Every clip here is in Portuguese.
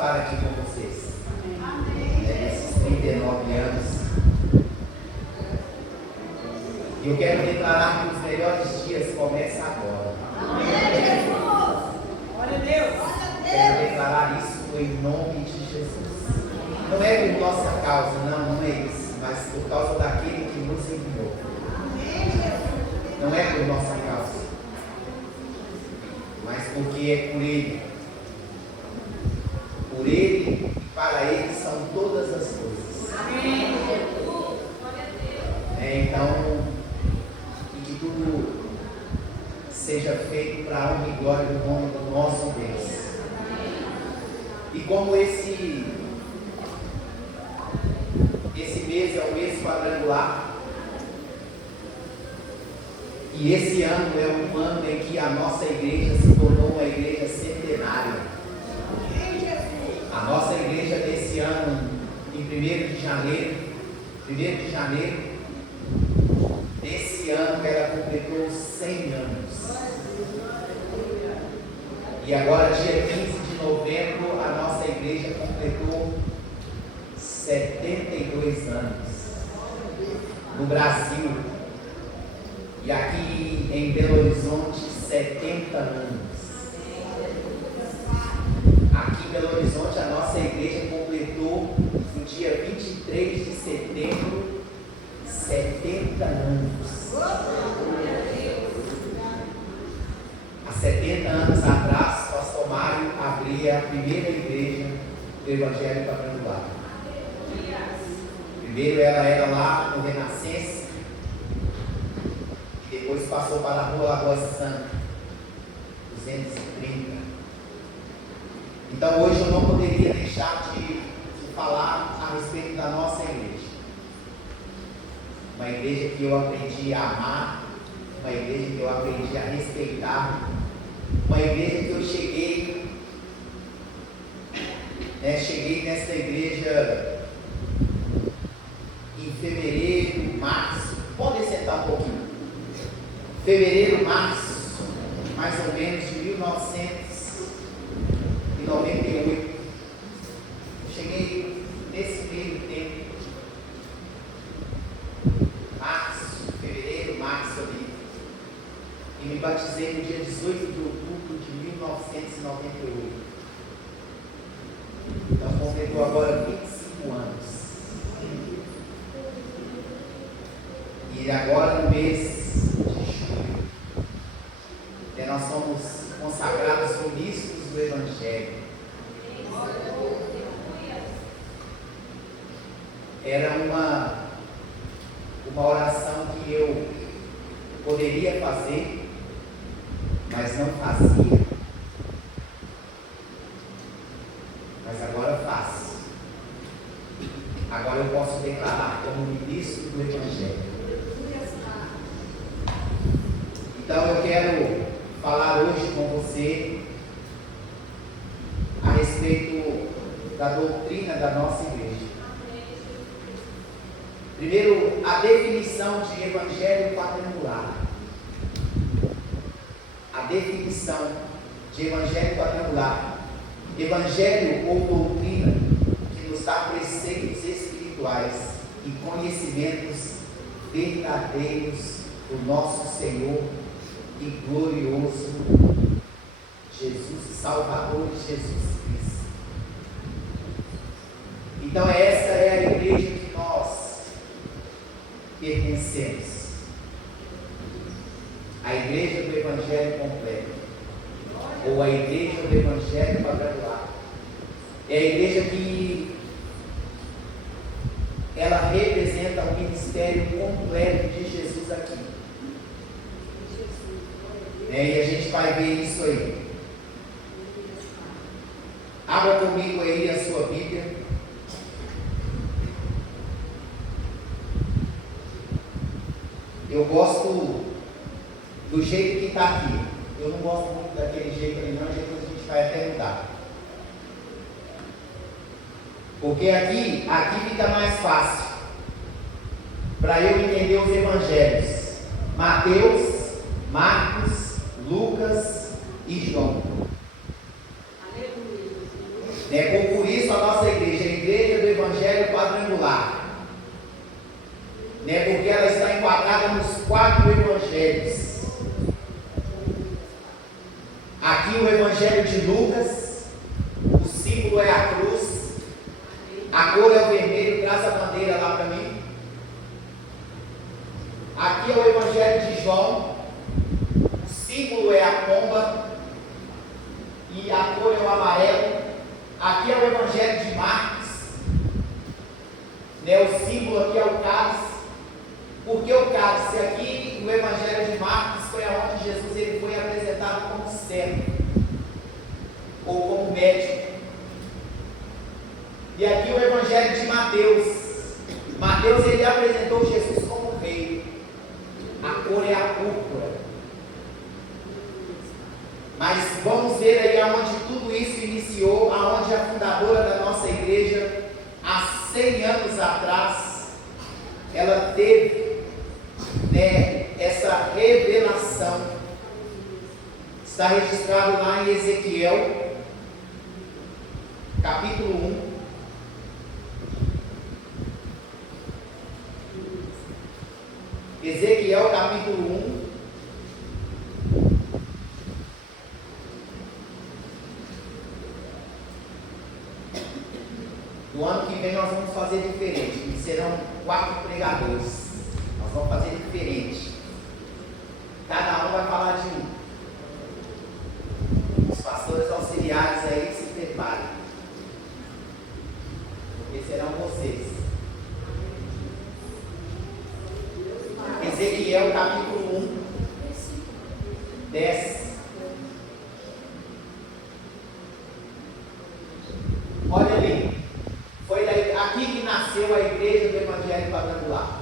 estar aqui com vocês. Nesses 39 anos. E eu quero declarar que os melhores dias começam agora. Glória a Deus. Quero declarar isso em nome de Jesus. Não é por nossa causa, não é isso, mas por causa daquele que nos enviou. Não é por nossa causa, mas porque é por Ele. Por Ele e para Ele são todas as coisas. Então, e que tudo seja feito para a honra e glória do nome do nosso Deus. E como esse mês é o mês quadrangular, e esse ano é um ano em que a nossa igreja se tornou uma igreja centenária. A nossa igreja desse ano, em 1 de janeiro desse ano, ela completou 100 anos. E agora, dia 15 de novembro, a nossa igreja completou 72 anos no Brasil. E aqui em Belo Horizonte, 70 anos. Aqui em Belo Horizonte, a nossa igreja completou, no dia 23 de setembro, 70 anos. Há 70 anos atrás, Pastor Mário abria a primeira igreja do Evangelho Quadrangular. Primeiro ela era lá no Renascença, e depois passou para a Rua Lagoa Santa, 230. Então hoje eu não poderia deixar de falar a respeito da nossa igreja. Uma igreja que eu aprendi a amar, uma igreja que eu aprendi a respeitar, uma igreja que eu cheguei nessa igreja em fevereiro, março. Podem sentar um pouquinho. Fevereiro, março, mais ou menos de 1998. Cheguei nesse meio tempo. Fevereiro, março ali. E me batizei no dia 18 de outubro de 1998. Então completou agora 25 anos. E agora no mês de julho, nós somos consagrados ministros do Evangelho. Era uma oração que eu poderia fazer, mas não fazia. Mas agora faço. Agora eu posso declarar como ministro do Evangelho. Então eu quero falar hoje com você a respeito da doutrina da nossa igreja. Primeiro, a definição de evangelho quadrangular. A definição de evangelho quadrangular. Evangelho ou doutrina que nos dá preceitos espirituais e conhecimentos verdadeiros do nosso Senhor e glorioso Jesus, Salvador Jesus Cristo. Então essa é a igreja que nós pertencemos. A igreja do Evangelho completo, ou a igreja do Evangelho quadrangular. É a igreja que ela representa o ministério completo de Jesus aqui. E a gente vai ver isso aí. Abra comigo aí a sua Bíblia. Eu gosto do jeito que está aqui. Eu não gosto muito daquele jeito ali não, depois a gente vai até mudar. Porque aqui fica mais fácil para eu entender os evangelhos. Mateus, Marcos, Lucas e João. Por isso a nossa igreja é a igreja do Evangelho quadrangular. Porque ela está enquadrada nos 4 evangelhos. Aqui o Evangelho de Lucas, o símbolo é a cruz, a cor é o vermelho, traz a bandeira lá para mim. Aqui é o Evangelho de João, o símbolo é a pomba e a cor é o amarelo. Aqui é o Evangelho de Marcos, o símbolo aqui é o cálice. Por que o cálice? Aqui no Evangelho de Marcos foi aonde Jesus ele foi apresentado como servo ou como médico. E aqui o Evangelho de Mateus. Mateus ele apresentou Jesus como rei. A cor é a púrpura. Mas vamos ver aí aonde tudo isso iniciou, aonde a fundadora da nossa igreja, há 100 anos atrás, ela teve essa revelação. Está registrado lá em Ezequiel, capítulo 1. Ezequiel, capítulo 1. No ano que vem nós vamos fazer diferente. Serão 4 pregadores. Nós vamos fazer diferente. Cada um vai falar de um. Os pastores auxiliares aí se preparem. Porque serão vocês. Ezequiel capítulo 1, 10. Olha ali. Foi aqui que nasceu a igreja do Evangelho quadrangular.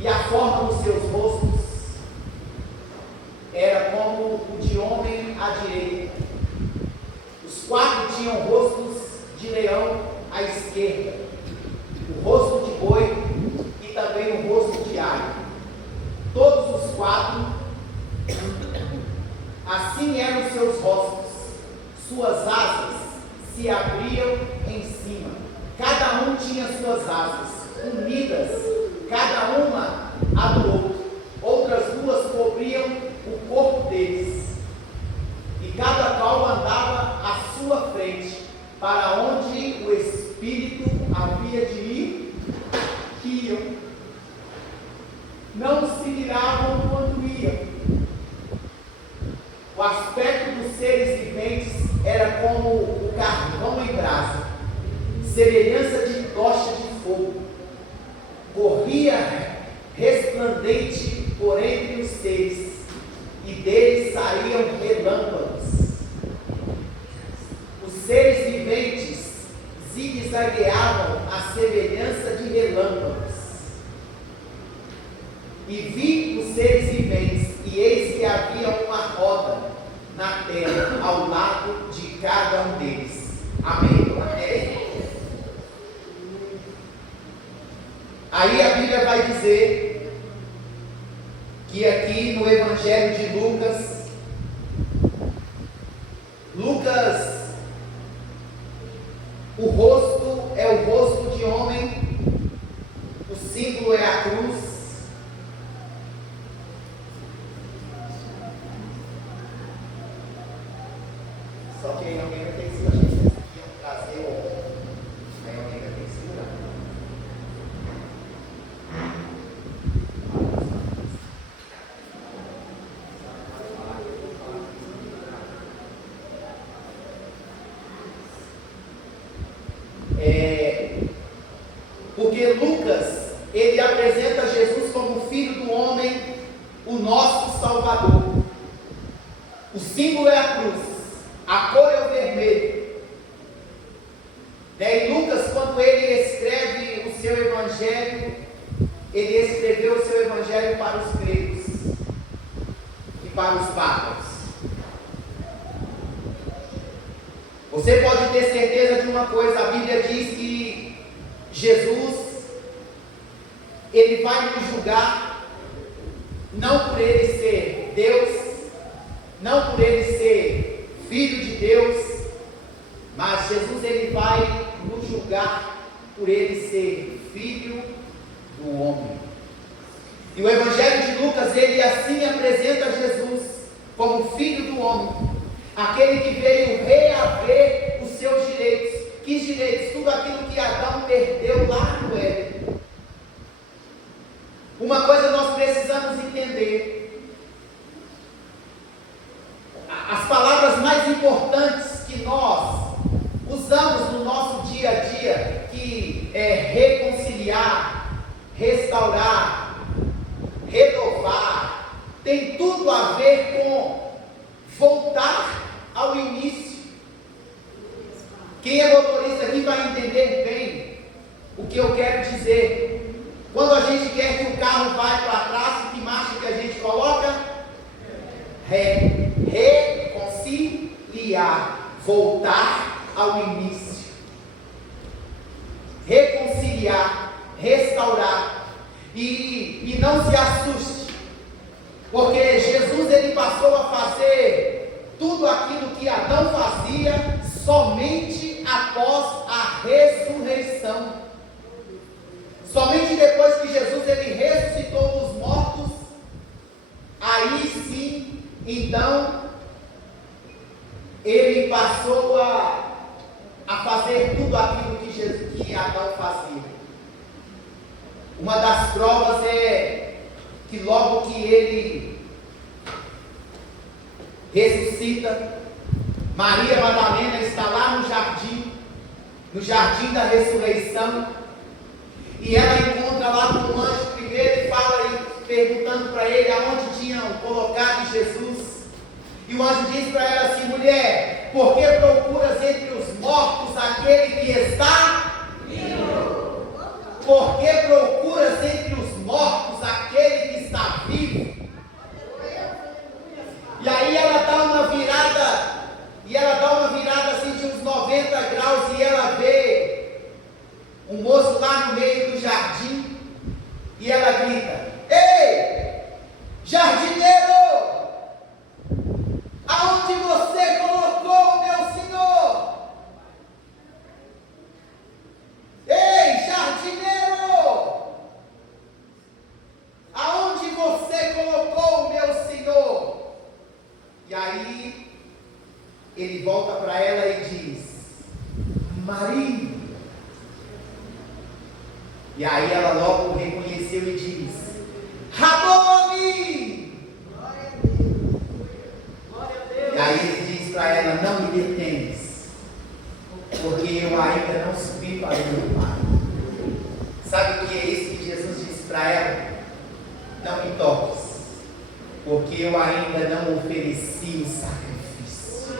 E a forma dos seus rostos era como o de homem à direita. Os 4 tinham rostos de leão à esquerda, o rosto de boi e também o rosto de águia. Todos os 4, assim eram os seus rostos, suas asas se abriam em cima. Cada um tinha suas asas unidas, cada uma a do outro. Outras 2 cobriam o corpo deles, e cada qual andava à sua frente, para onde o Espírito havia de ir, iam. Não se miravam quando iam. O aspecto dos seres viventes era como o carvão em brasa, semelhança de tocha de fogo. Corria resplandente por entre os seres, e deles saíam relâmpagos. Os seres viventes zigue-zagueavam à semelhança de relâmpagos. E vi os seres viventes, e eis que havia uma roda na terra, ao lado de cada um deles. Amém? Amém. Aí a Bíblia vai dizer que aqui no Evangelho de Lucas, o rosto é o rosto de homem, o símbolo é a cruz. Só que aí alguém vai ter que segurar. A gente ia trazer o. Aí alguém vai ter que segurar. Porque Lucas, ele apresenta Jesus como Filho do Homem, o nosso Salvador. O símbolo é a cruz, a cor é o vermelho. E Lucas, quando ele escreve o seu evangelho, ele escreveu o seu evangelho para os gregos e para os bárbaros. Você pode ter certeza de uma coisa, a Bíblia diz que Jesus, ele vai nos julgar, não por ele ser Deus, não por ele ser Filho de Deus, Mas Jesus ele vai nos julgar por ele ser filho do homem. E o Evangelho de Lucas, ele assim apresenta Jesus como filho do homem, aquele que veio reaver os seus direitos. Que direitos? Tudo aquilo que Adão perdeu lá no Éden. Uma coisa nós precisamos entender: as palavras mais importantes que nós usamos no nosso dia a dia, que é reconciliar, restaurar, renovar, tem tudo a ver com voltar ao início. Quem é motorista aqui vai entender bem o que eu quero dizer. Quando a gente quer que o carro vá para trás, que marcha que a gente coloca? Reconciliar, voltar ao início. Reconciliar, restaurar. E não se assuste, porque Jesus ele passou a fazer tudo aquilo que Adão fazia somente após a ressurreição. Somente depois que Jesus ele ressuscitou dos mortos, aí sim, então, ele passou a fazer tudo aquilo que Adão fazia. Uma das provas é que logo que ele ressuscita, Maria Madalena está lá no jardim da ressurreição, e ela encontra lá com o anjo primeiro e fala, perguntando para ele aonde tinham colocado Jesus. E o anjo diz para ela assim: mulher, por que procuras entre os mortos aquele que está vivo? Por que procuras entre os mortos aquele que está vivo? E aí ela dá uma virada, assim de uns 90 graus, e ela vê um moço lá no meio do jardim, e ela grita: ei, jardineiro, aonde você colocou o meu Senhor? Ei, jardineiro, aonde você colocou o meu Senhor? E aí ele volta para ela e diz: Maria. E aí ela logo reconheceu e diz: Rabone! E aí ele diz para ela: não me detens, porque eu ainda não subi para o meu Pai. Sabe o que é isso que Jesus disse para ela? Não me toques, porque eu ainda não ofereci o sacrifício.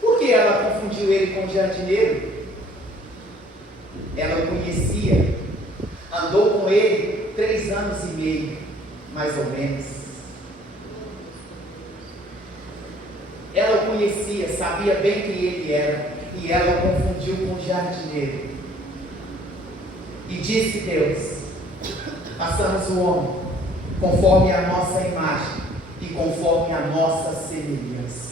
Por que ela confundiu ele com o jardineiro? Ela o conhecia, andou com ele 3 anos e meio, mais ou menos. Ela o conhecia, sabia bem quem ele era, e ela o confundiu com o jardineiro. E disse Deus: façamos o homem conforme a nossa imagem e conforme a nossa semelhança.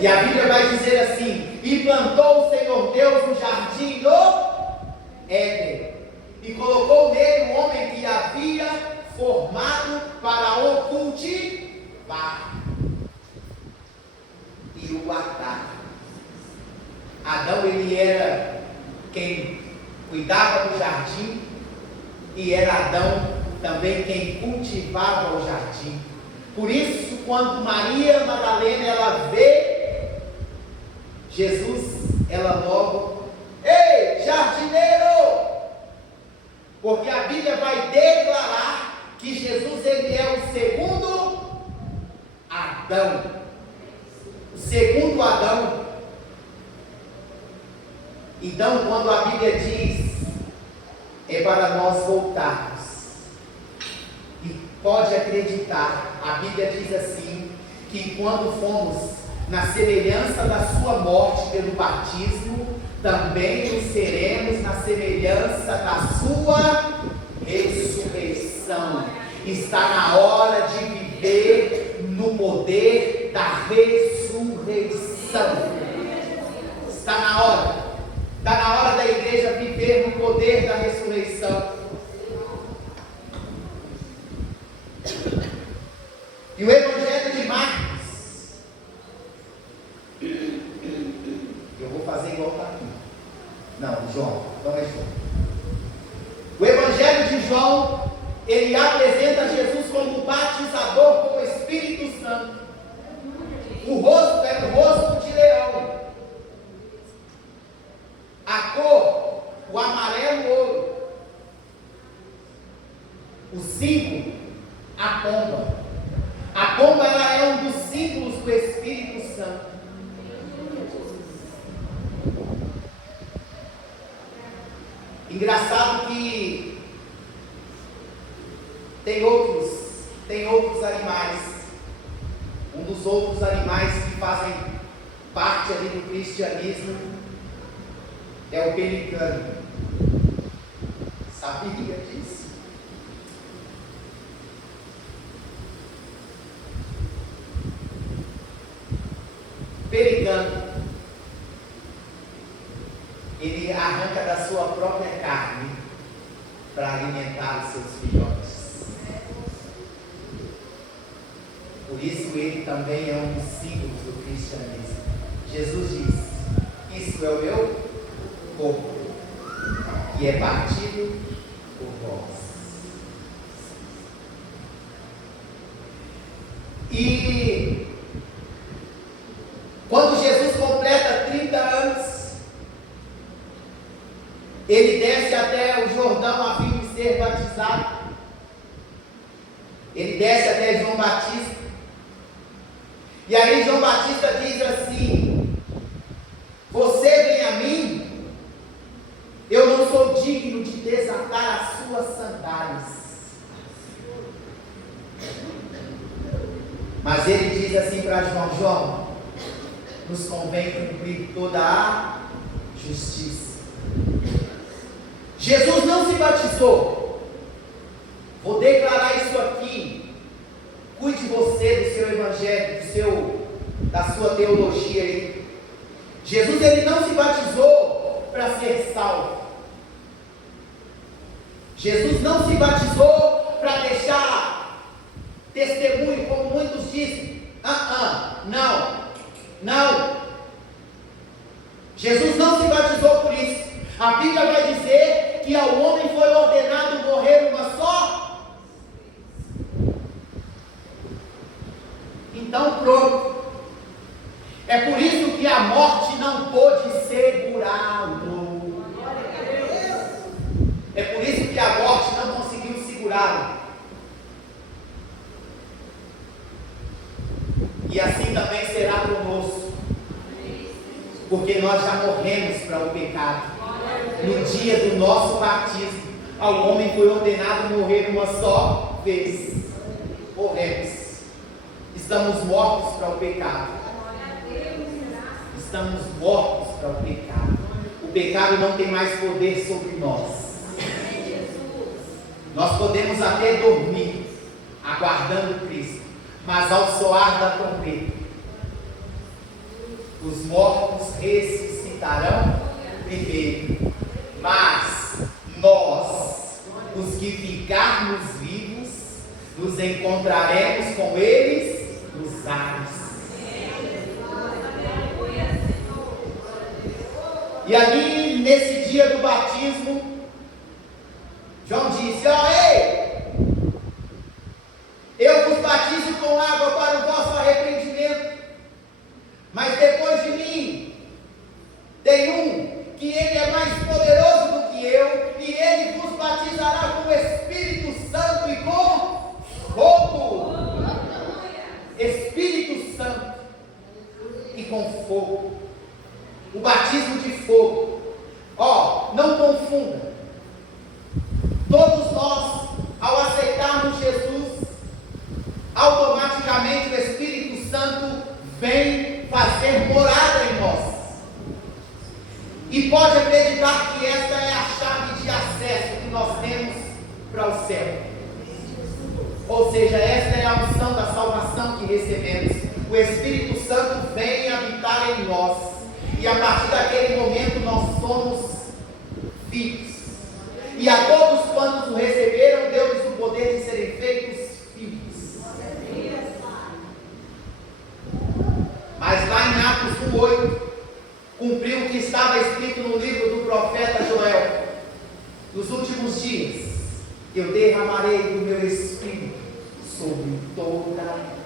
E a Bíblia vai dizer assim: e plantou o Senhor Deus no jardim do Éden, e colocou nele o homem que havia formado para o cultivar e o guardar. Adão, ele era quem cuidava do jardim, e era Adão também quem cultivava o jardim. Por isso, quando Maria Madalena ela vê Jesus, ela logo: ei, jardineiro! Porque a Bíblia vai declarar que Jesus ele é o segundo Adão. O segundo Adão. Então, quando a Bíblia diz, é para nós voltarmos. E pode acreditar, a Bíblia diz assim, que quando fomos na semelhança da sua morte pelo batismo, também o seremos na semelhança da sua ressurreição. Está na hora de viver no poder da da ressurreição. Está na hora. Está na hora da igreja viver no poder da ressurreição. E o Evangelho de Marcos, eu vou fazer igual está aqui. Não, João, não é João. O Evangelho de João, ele apresenta Jesus como o batizador com o Espírito Santo. O rosto era o rosto de leão. A cor, o amarelo ouro. O símbolo, a pomba. A pomba, ela é um dos símbolos do Espírito Santo. Engraçado que tem outros animais. Um dos outros animais que fazem parte ali do cristianismo é o pelicano. Sabia disso? Pelicano, ele arranca da sua própria carne para alimentar os seus filhotes. Por isso ele também é um dos símbolos do cristianismo. Jesus diz: isso é o meu corpo, que é partido por vós. E quando Jesus completa 30 anos, ele desce até o Jordão a fim de ser batizado. Ele desce até João Batista. E aí João Batista diz assim: você vem a mim, eu não sou digno de desatar as suas sandálias. Mas ele diz assim para João: João, nos convém cumprir toda a justiça. Jesus não se batizou. Vou declarar isso aqui. Cuide você do seu evangelho, da sua teologia aí. Jesus, ele não se batizou para ser salvo. Jesus não se batizou para deixar testemunho, como muitos dizem. Não. Jesus não se batizou por isso. A Bíblia vai dizer que ao homem foi ordenado morrer uma só. Então pronto. É por isso que a morte não pôde segurá-lo. É por isso que a morte não conseguiu segurá-lo. E assim também será conosco. Porque nós já morremos para o pecado. No dia do nosso batismo, ao homem foi ordenado morrer uma só vez. Morremos. Estamos mortos para o pecado. Estamos mortos para o pecado. O pecado não tem mais poder sobre nós. Nós podemos até dormir, aguardando Cristo, mas ao soar da trombeta, os mortos ressuscitarão primeiro. Mas nós, os que ficarmos vivos, nos encontraremos com eles nos ares. E ali, nesse dia do batismo, João disse: ei, eu vos batizo com água para o vosso arrependimento, mas depois de mim tem um que ele é mais poderoso do que eu, e ele vos batizará com o Espírito Santo e com fogo. Espírito Santo e com fogo. O batismo de fogo. Não confunda. Todos nós, ao aceitarmos Jesus, automaticamente o Espírito Santo vem fazer morada em nós. E pode acreditar que esta é a chave de acesso que nós temos para o céu. Ou seja, esta é a unção da salvação que recebemos. o Espírito Santo vem habitar em nós. E a partir daquele momento nós somos filhos. E a todos quantos o receberam, deu-lhes o poder de serem feitos filhos. Mas lá em Atos 1:8, cumpriu o que estava escrito no livro do profeta Joel: nos últimos dias eu derramarei do meu Espírito sobre toda a carne.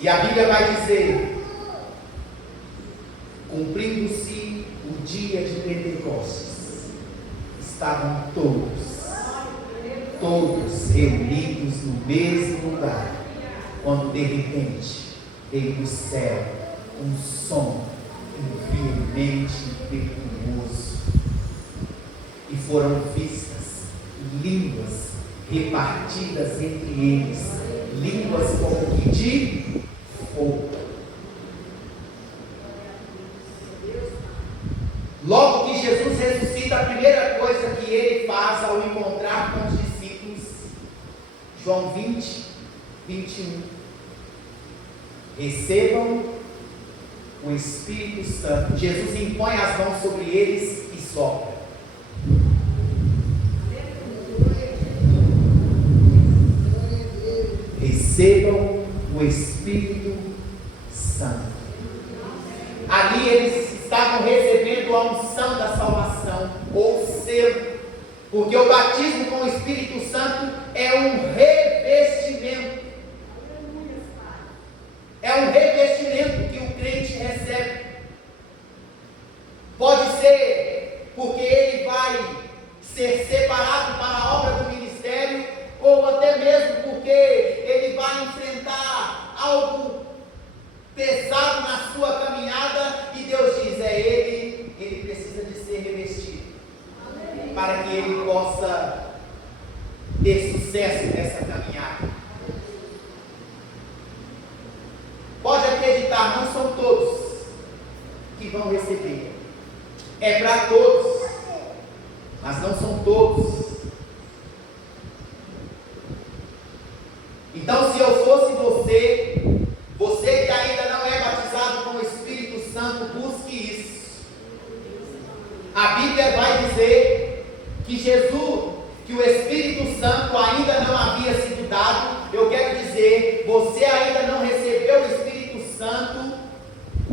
E a Bíblia vai dizer: cumprindo-se o dia de Pentecostes, estavam todos reunidos no mesmo lugar, quando de repente veio do céu um som veemente e impetuoso, e foram vistas línguas repartidas entre eles, línguas como que de fogo. Logo que Jesus ressuscita, a primeira coisa que ele faz ao encontrar com os discípulos, João 20:21, recebam o Espírito Santo. Jesus impõe as mãos sobre eles e sopra. Recebam o Espírito Santo. Ali eles estavam recebendo a unção da salvação, ou selo, porque o batismo com o Espírito Santo é um revestimento. É um revestimento que o crente recebe. Pode ser porque ele vai ser separado para a obra do ministério, ou até mesmo porque ele vai enfrentar algo pesado na sua caminhada, e Deus diz: ele precisa de ser revestido, para que ele possa ter sucesso nessa caminhada. Pode acreditar, não são todos que vão receber, é para todos, mas não são todos. Então, se eu fosse você que ainda não é batizado com o Espírito Santo, busque isso. A Bíblia vai dizer que que o Espírito Santo ainda não havia sido dado. Eu quero dizer, você ainda não recebeu o Espírito Santo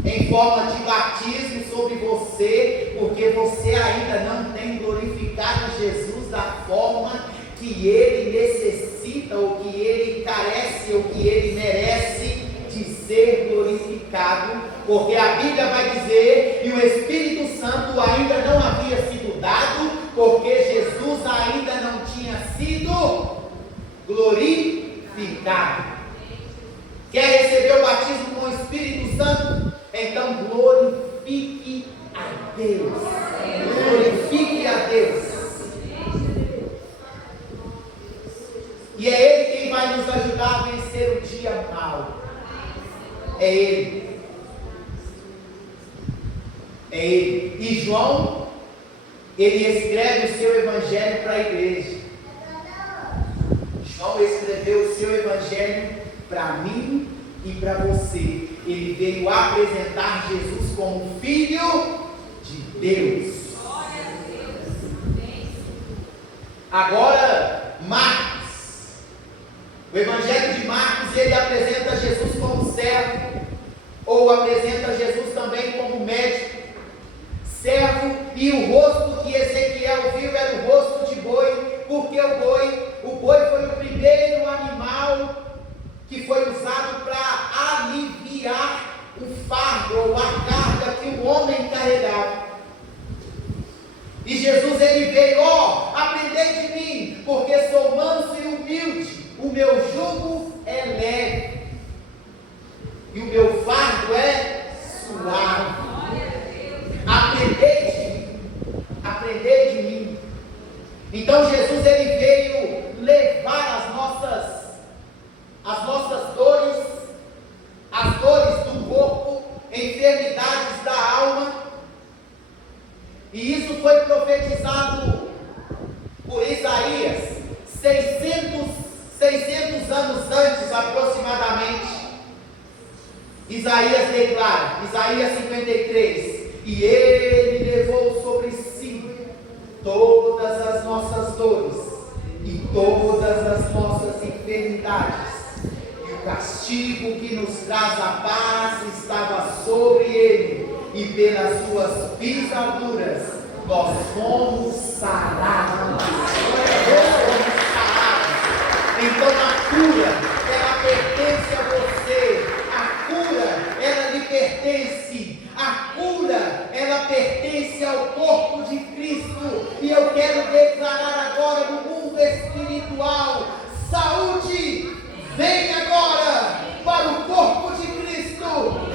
em forma de batismo sobre você, porque você ainda não tem glorificado Jesus da forma que ele necessita, ou que ele carece, ou que ele merece de ser glorificado, porque a Bíblia vai dizer que o Espírito Santo ainda não havia sido dado, porque Jesus ainda não tinha sido glorificado. Quer receber o batismo com o Espírito Santo? Então glorifique a Deus. Glorifique a Deus. E é Ele quem vai nos ajudar a vencer o dia mau. É Ele. É Ele. E João, ele escreve o seu evangelho para a igreja. João escreveu o seu evangelho para mim e para você. Ele veio apresentar Jesus como Filho de Deus. Agora, Marcos. O evangelho de Marcos, ele apresenta Jesus como servo, ou apresenta Jesus também como médico. Servo, e o rosto que Ezequiel viu era o rosto de boi, porque o boi foi o primeiro animal que foi usado para aliviar o fardo ou a carga que o homem carregava. E Jesus, ele veio: aprendei de mim, porque sou manso e humilde, o meu jugo é leve e o meu fardo é suave. Aprendei de mim. Então Jesus, ele veio levar as nossas dores, as dores do corpo, enfermidades da alma. E isso foi profetizado por Isaías 600 anos antes claramente. Isaías declara, Isaías 53, e Ele levou sobre si todas as nossas dores e todas as nossas enfermidades, e o castigo que nos traz a paz estava sobre Ele, e pelas suas pisaduras nós fomos sarados. Então a cura, ela pertence a você, a cura, ela lhe pertence, a cura, ela pertence ao corpo de Cristo, e eu quero declarar agora no mundo espiritual, saúde, vem agora para o corpo de Cristo,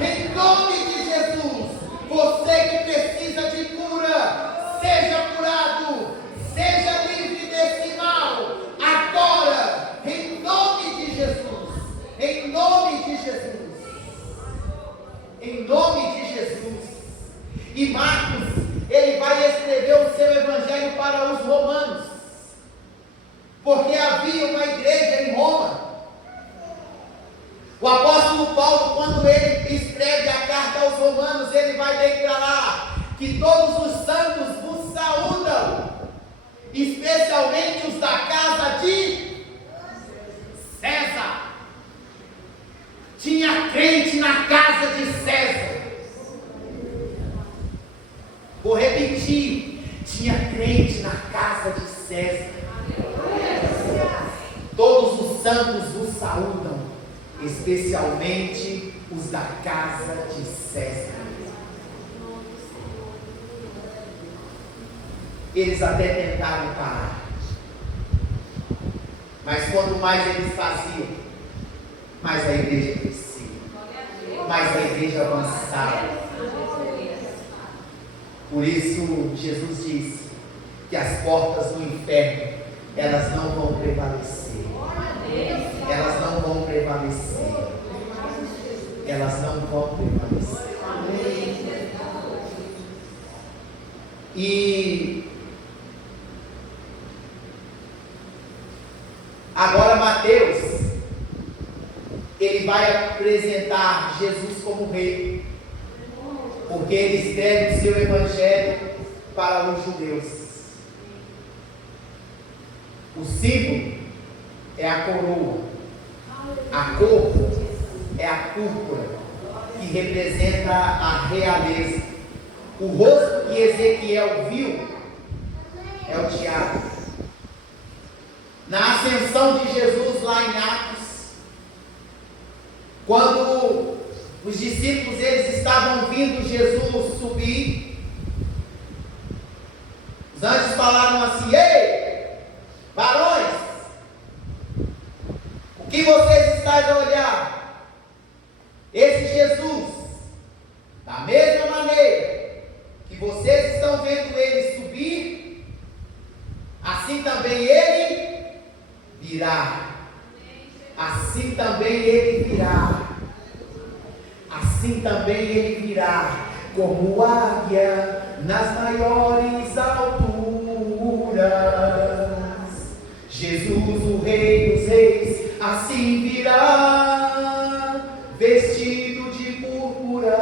em nome de Jesus. Você que precisa de cura, seja curado, seja livre desse mal, agora, em nome de Jesus, em nome de Jesus, em nome de Jesus. E Marcos, ele vai escrever o seu evangelho para os romanos, porque havia uma igreja em Roma. O apóstolo Paulo, quando ele escreve a carta aos romanos, ele vai declarar que todos os santos vos saúdam, especialmente os da casa de César. Tinha crente na casa de César. Vou repetir, tinha crente na casa de César. Todos os santos vos saúdam, especialmente os da casa de César. Eles até tentaram parar, mas quanto mais eles faziam, mais a igreja crescia, mais a igreja avançava. Por isso Jesus disse que as portas do inferno, elas não vão prevalecer. Elas não vão prevalecer. Elas não vão prevalecer. E agora Mateus, ele vai apresentar Jesus como rei, porque ele escreve o seu evangelho para os judeus. O símbolo é a coroa, a cor é a púrpura, que representa a realeza. O rosto que Ezequiel viu é o tiara. Na ascensão de Jesus lá em Atos, quando os discípulos eles estavam vendo Jesus subir, os anjos falaram assim: ei, varões, o que vocês estão a olhar? Esse Jesus, da mesma maneira que vocês estão vendo ele subir, assim também ele virá. Assim também ele virá. Assim também ele virá, como águia nas maiores alturas. Jesus, o Rei dos Reis, assim virá, vestido de púrpura.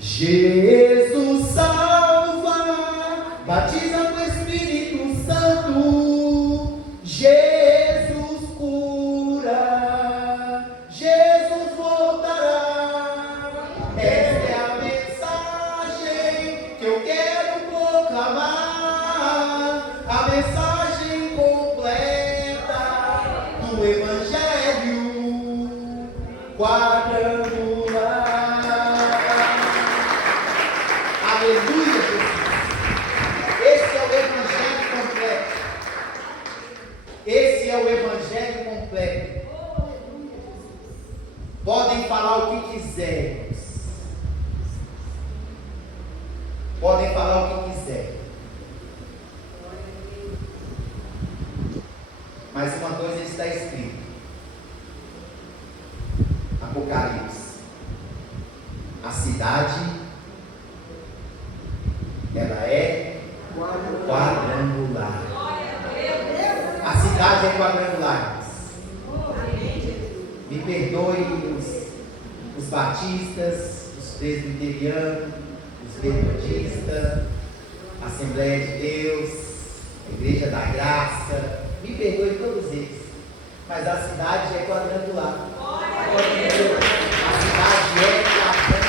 Jesus salva, batiza com o Espírito Santo. Jesus cura, Jesus voltará. Esta é a mensagem que eu quero proclamar, a mensagem completa do Evangelho quadrangular. Aleluia, Jesus. Esse é o Evangelho completo. Esse é o Evangelho completo. Podem falar o que quiserem. Podem falar o que quiserem. Mas uma coisa está escrita. Apocalipse. A cidade, ela é quadrangular. A cidade é quadrangular. Me perdoe os batistas, os presbiterianos, os metodistas, a Assembleia de Deus, a Igreja da Graça. Me perdoe todos eles. Mas a cidade é quadrangular. A cidade é quadrangular.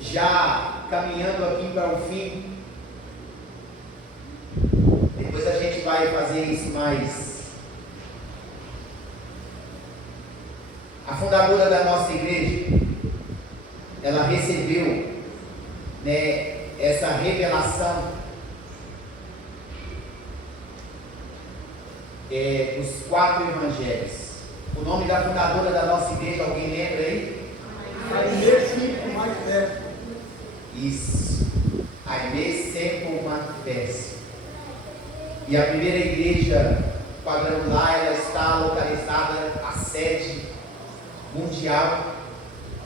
Já caminhando aqui para o fim, depois a gente vai fazer isso mais. A fundadora da nossa igreja, ela recebeu, essa revelação dos 4 evangelhos. O nome da fundadora da nossa igreja, alguém lembra aí? Isso, Aimee Semple McPherson. E a primeira igreja quadrangular, ela está localizada, a sede mundial,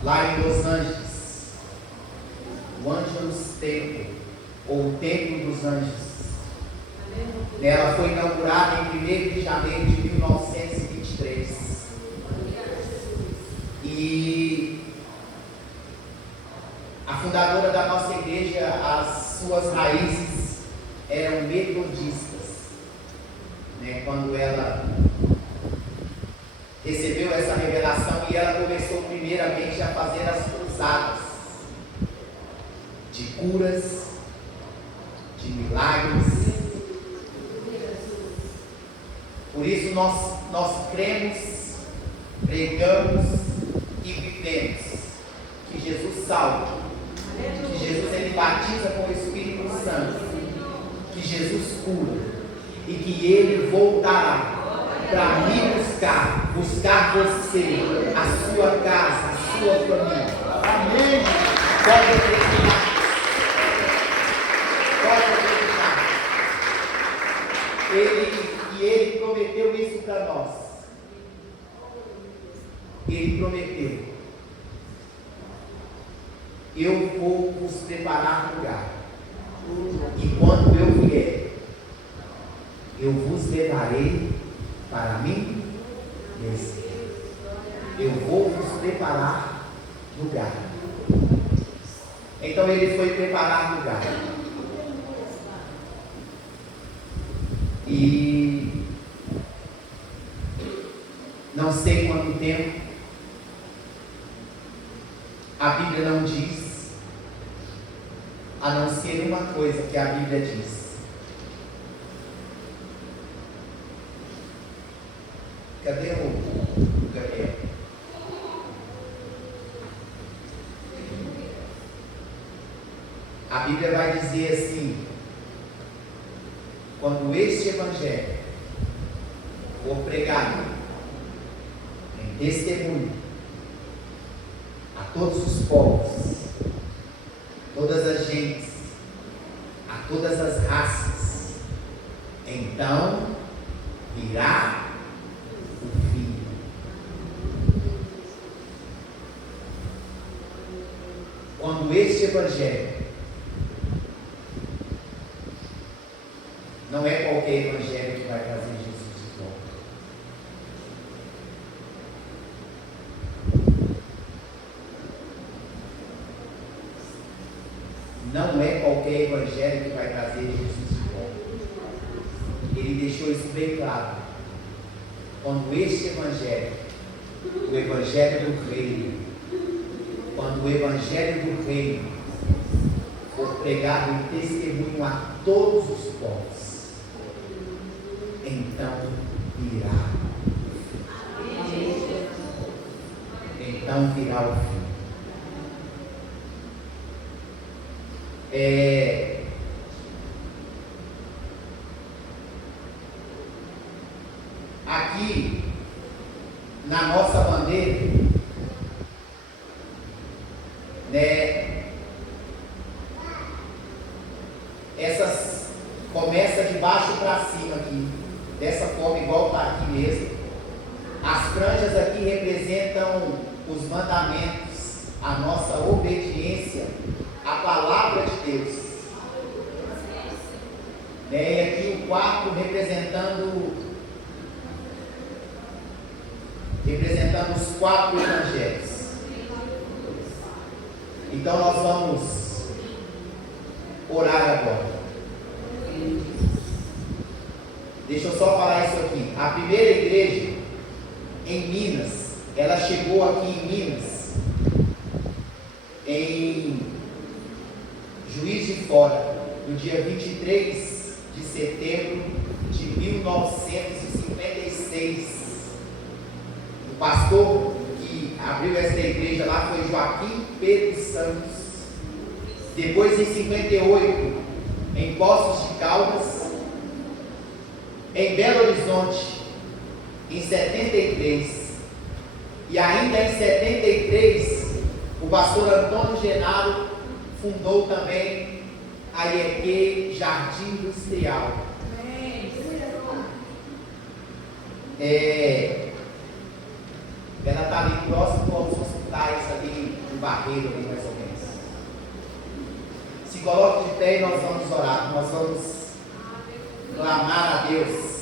lá em Los Angeles, o Angelus Temple, ou o Templo dos Anjos. Ela foi inaugurada em 1º de janeiro de 1923. E a fundadora da nossa igreja, as suas raízes eram metodistas. Quando ela recebeu essa revelação, e ela começou primeiramente a fazer as cruzadas de curas, de milagres. Por isso nós cremos, pregamos e vivemos que Jesus salva, que Jesus ele batiza com o Espírito Santo, que Jesus cura e que ele voltará para me buscar você, a sua casa, a sua família. Amém. Pode acreditar. Ele prometeu isso para nós. Ele prometeu: eu vou vos preparar lugar, e quando eu vier, eu vos levarei para mim mesmo. Eu vou vos preparar lugar. Então ele foi preparar lugar. E não sei quanto tempo, a Bíblia não diz, a não ser uma coisa que a Bíblia diz. Cadê o Gabriel? A Bíblia vai dizer assim: quando este evangelho for pregado em testemunho a todos os povos, todas as gentes, a todas as raças, então virá o fim. Quando este evangelho, não é qualquer evangelho que vai trazer Jesus de volta. Não é qualquer evangelho que vai trazer Jesus de volta. Ele deixou isso bem claro. Quando este evangelho, o evangelho do reino, quando o evangelho do reino for pregado em testemunho a todos os povos, então virá. Então virá o fim. Aqui na nossa bandeira, essas começa de baixo para cima aqui, dessa forma igual está aqui mesmo. As franjas aqui representam os mandamentos, a nossa obediência à palavra de Deus. Né? E aqui o quarto representando os 4 evangelhos. Então nós vamos orar agora. Deixa eu só falar isso aqui. A primeira igreja em Minas, ela chegou aqui em Minas em Juiz de Fora, no dia 23 de setembro de 1956. O pastor que abriu essa igreja lá foi Joaquim Pedro Santos. Depois, em 58, em Poços de Caldas. Em Belo Horizonte, em 73. E ainda em 73, o pastor Antônio Genaro fundou também a IEQ Jardim Industrial. Ela está ali próximo aos hospitais, ali no Barreiro, ali mais ou menos. Se coloque de pé e nós vamos orar. Nós vamos clamar a Deus.